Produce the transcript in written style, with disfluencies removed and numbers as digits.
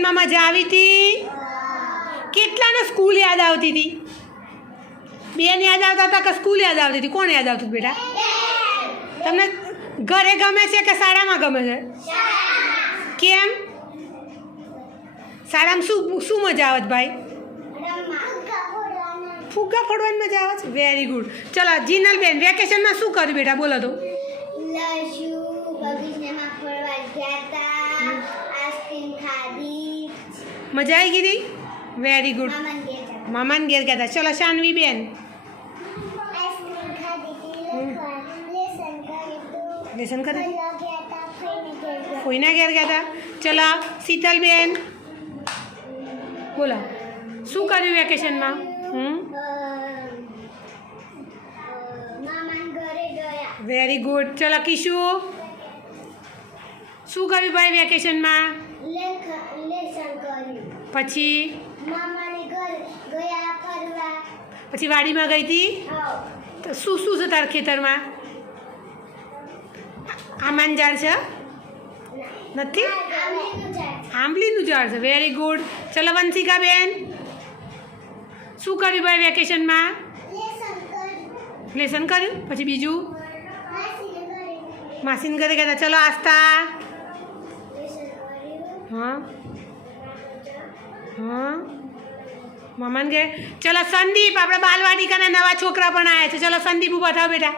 વેકેશનમાં મજા આવી હતી? કેટલાને સ્કૂલ યાદ આવતી હતી? બેન યાદ આવતા હતા કે સ્કૂલ યાદ આવતી હતી? કોણ યાદ આવતું હતું બેટા? તમને ઘરે ગમે છે કે શાળામાં ગમે છે? કેમ? શાળામાં શું મજા આવે ભાઈ? ફુગ્ગા ફોડવાની મજા આવે છે. Very good. ચલો જીનલબેન, વેકેશનમાં શું કર્યું બેટા? બોલો તો. મજા આવી ગઈ હતી? Very good. મામાને ઘેર ગયા હતા. ચલો શાનવીબેન. લેસન કર્યું? કોઈના ઘેર ગયા હતા? ચલો શીતલબેન, બોલો શું કર્યું વેકેશનમાં? Very good. ચલો કિશુ, શું કર્યું ભાઈ વેકેશનમાં? પછી પછી વાડીમાં ગઈ હતી? તો શું શું છે તારા ખેતરમાં? આંબાનું ઝાડ છે? નથી? આંબલીનું ઝાડ છે. Very good. ચલો વંશિકાબેન, શું કર્યું ભાઈ વેકેશનમાં? લેસન કર્યું. પછી બીજું? માસીને ઘરે ગયા હતા. ચલો આસ્થા. હા હા મામાને ઘેર. ચલો સંદીપ, આપણે બાલવાટિકાના નવા છોકરા પણ આવ્યા છે. ચલો સંદીપ ઊભા થાવ બેટા.